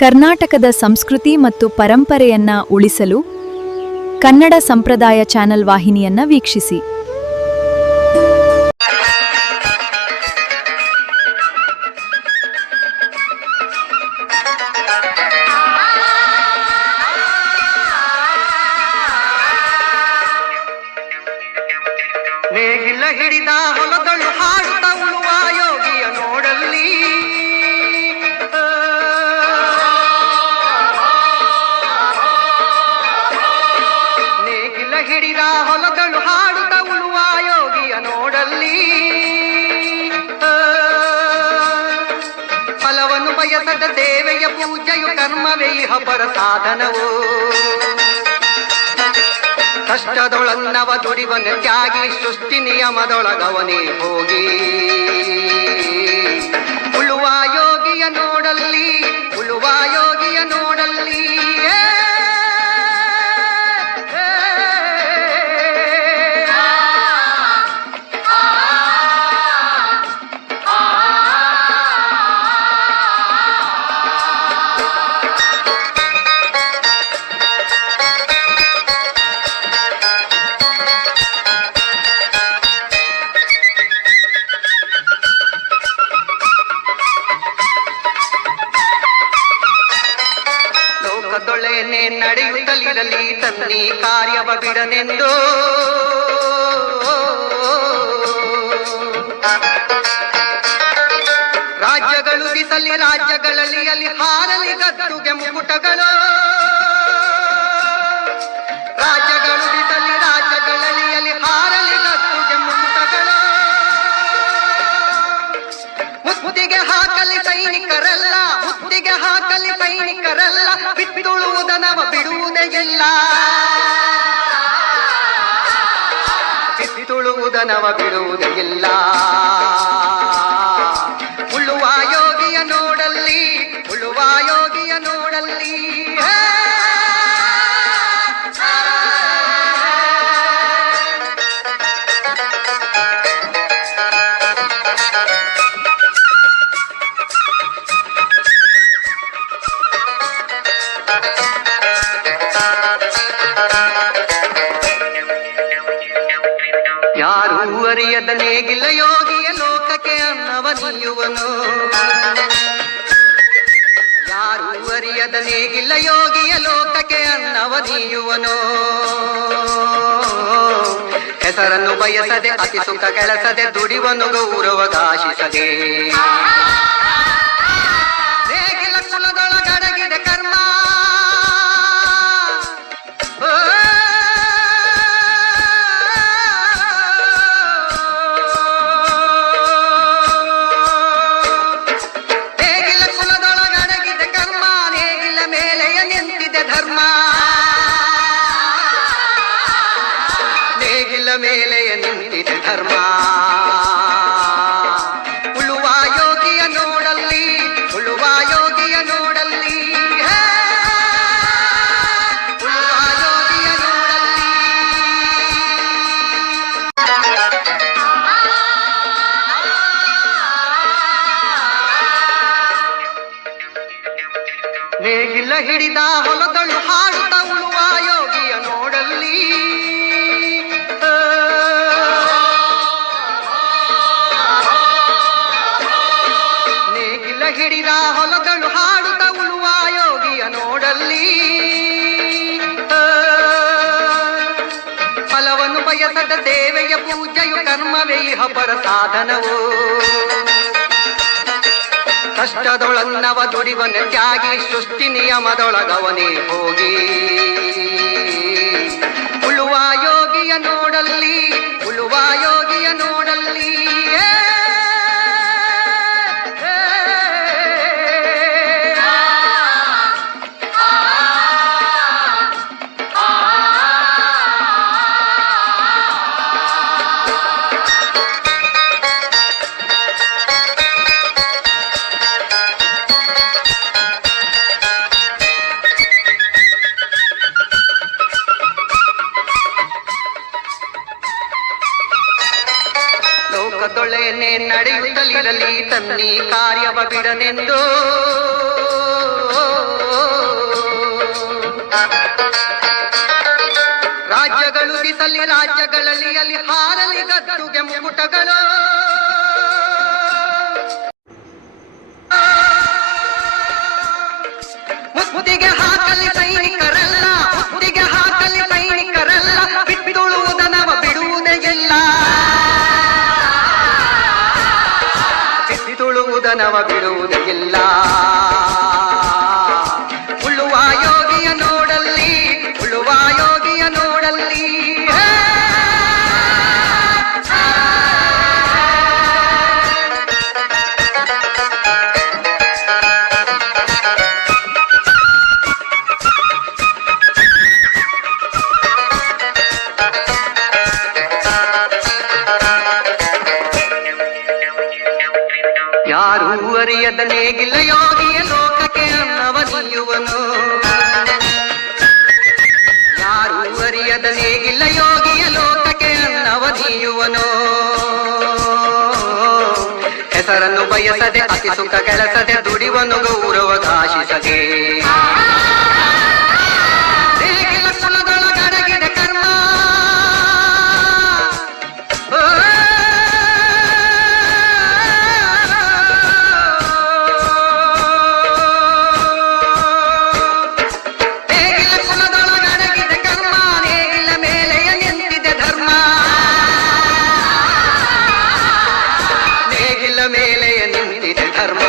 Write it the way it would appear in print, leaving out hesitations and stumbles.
ಕರ್ನಾಟಕದ ಸಂಸ್ಕೃತಿ ಮತ್ತು ಪರಂಪರೆಯನ್ನ ಉಳಿಸಲು ಕನ್ನಡ ಸಂಪ್ರದಾಯ ಚಾನೆಲ್ ವಾಹಿನಿಯನ್ನ ವೀಕ್ಷಿಸಿ. ನೇಗಿಲ ಹಿಡಿದ ಹೊಲದಳು ಹಾಡುತ್ತ ಉಳುವ ಯೋಗಿಯ ನೋಡಲ್ಲಿ, ನೇಗಿಲ ಹಿಡಿದ ಹೊಲದಳು ಹಾಡುತ್ತ ಉಳುವ ಯೋಗಿಯ ನೋಡಲ್ಲಿ, ಫಲವನ್ನು ಬಯಸದ ಸೇವೆಯ ಪೂಜೆಯು ಕರ್ಮವೇ ಇಹ ಪರ ಸಾಧನವು. ಕಷ್ಟದೊಳನ್ನವ ದುಡಿವನ ತ್ಯಾಗಿ ಸೃಷ್ಟಿ ನಿಯಮದೊಳಗವನೇ ಹೋಗಿ, ಉಳುವ ಯೋಗಿಯ ನೋಡಲ್ಲಿ, ಉಳುವ ಯೋಗಿಯ ನೋಡಲ್ಲಿ. ಲೋಕದೊಳೆನೆ ನಡೆಯುತ್ತಲಿರಲಿ ತನ್ನಿ ಕಾರ್ಯವ ಬಿಡನೆಂದು, ರಾಜ್ಯಗಳು ದಿಸಲಿ ರಾಜ್ಯಗಳಲ್ಲಿ ಅಲ್ಲಿ ಹಾರಲಿ ಗದ್ದುಗೆ ಮುಕುಟಗಳು, ರಾಜ್ಯಗಳು ದಿಸಲಿ ರಾಜ್ಯಗಳಲ್ಲಿ ಅಲ್ಲಿ ಹಾರಲಿ ಗದ್ದುಗೆ ಮುಕುಟಗಳು. ಮುತ್ತಿಗೆ ಹಾಕಲಿ ಸೈನಿಕರಲ್ಲ, ಮುತ್ತಿಗೆ ಹಾಕಲಿ ಸೈನಿಕರಲ್ಲ, ಬಿತ್ತುಳುವುದನವ ಬಿಡುವುದೇ ಇಲ್ಲ, ಬಿತ್ತುಳುವುದನವ ಬಿಡುವುದೇ ಇಲ್ಲ. ಉಳುವ ಯೋಗಿಯ ನೋಡಲ್ಲಿ, ಉಳುವ ಯೋಗಿಯ ನೋಡಲ್ಲಿ. ಯಾರೂ ಅರಿಯದ ನೇಗಿಲ ಯೋಗಿಯ ಲೋಕಕ್ಕೆ ಅನ್ನವ ನೀಯುವನು, ಯಾರೂ ಅರಿಯದ ನೇಗಿಲ ಯೋಗಿಯ ಲೋಕಕ್ಕೆ ಅನ್ನವ ನೀಯುವನು. ಹೆಸರನ್ನು ಬಯಸದೆ ಅತಿ ಸುಖ ಕೆಲಸದೆ ದುಡಿವನು ಗೌರವಗಾಶಿಸದೆ, ನೇಗಿಲ ಕುಲದೊಳಗಡಗಿದೆ ಕರ್ಮ, ನೇಗಿಲ ಕುಲದೊಳಗಡಗಿದೆ ಕರ್ಮ, ನೇಗಿಲ ಮೇಲೆಯ ನಿಂತಿದೆ ಧರ್ಮ, ನೇಗಿಲ ಮೇಲೆಯ ನಿಂತಿದೆ ಧರ್ಮ. ಉಳುವ ಯೋಗಿಯ ನೋಡಲ್ಲಿ, ಉಳುವ ಯೋಗಿಯ ನೋಡಲ್ಲಿ, ಉಳುವ ಯೋಗಿಯ ನೋಡಲ್ಲಿ. ನೇಗಿಲ ಹಿಡಿದ ಹೊಲದಳು ಹಾಡುತ್ತ ಉಳುವ ಯೋಗಿಯ ನೋಡಲ್ಲಿ, ನೇಗಿಲ ಹಿಡಿದ ಹೊಲದಳು ಹಾಡುತ್ತ ಉಳುವ ಯೋಗಿಯ ನೋಡಲ್ಲಿ, ಫಲವನ್ನು ಬಯಸದ ಸೇವೆಯ ಪೂಜೆಯು ಕರ್ಮವೇ ಇಹ ಪರ ಸಾಧನವು. ಕಷ್ಟದೊಳನ್ನವ ದುಡಿವನ ತ್ಯಾಗಿ ಸೃಷ್ಟಿ ನಿಯಮದೊಳಗವನೇ ಹೋಗಿ, ಉಳುವ ಯೋಗಿಯ ನೋಡಲ್ಲಿ, ಉಳುವ ಯೋಗಿಯ ನೋಡಲ್ಲಿ. ಲೋಕದೊಳೆನೆ ನಡೆಯುತ್ತಲಿರಲಿ ತನ್ನಿ ಕಾರ್ಯವ ಬಿಡನೆಂದು, ರಾಜ್ಯಗಳು ದಿಸಲಿ ರಾಜ್ಯಗಳಲ್ಲಿ ಅಲ್ಲಿ ಹಾರಲಿ ಗದ್ದುಗೆ ಮುಕುಟಗಳು. ಮುತ್ತಿಗೆ ಹಾಕಲಿ ಸೈನಿಕರಲ್ಲ, ಮುತ್ತಿಗೆ ಹಾಕಲಿ ಸೈನಿಕರಲ್ಲ, ಬಿಟ್ಟುಳುವುದನವ ಬಿಡುವುದೇ ಇಲ್ಲ, ಬಿಟ್ಟುಳುವುದನವ ಬಿಡುವುದೇ ಇಲ್ಲ. ಉಳುವ ಯೋಗಿಯ ನೋಡಲ್ಲಿ, ಉಳುವ ಯೋಗಿಯ ನೋಡಲ್ಲಿ. ಯಾರೂ ಅರಿಯದ ನೇಗಿಲ್ಲ ಯೋಗಿಯ ಲೋಕಕ್ಕೆ ಅನ್ನವ ನೀಯುವನು. ಯಾರೂ ಅರಿಯದ ನೇಗಿಲ್ಲ ಯೋಗಿಯ ಲೋಕಕ್ಕೆ ಅನ್ನವ ನೀಯುವನು. ಹೆಸರನ್ನು ಬಯಸದೆ ಅತಿ ಸುಖ ಕೆಲಸದೆ ದುಡಿವನು ಗೌರವ ಘಾಷಿಸದೆ. ನೇಗಿಲ ಕುಲದೊಳಗಡಗಿದೆ ಕರ್ಮ, ಮೇಲೆಯ ನಿಂತಿದೆ ಧರ್ಮ.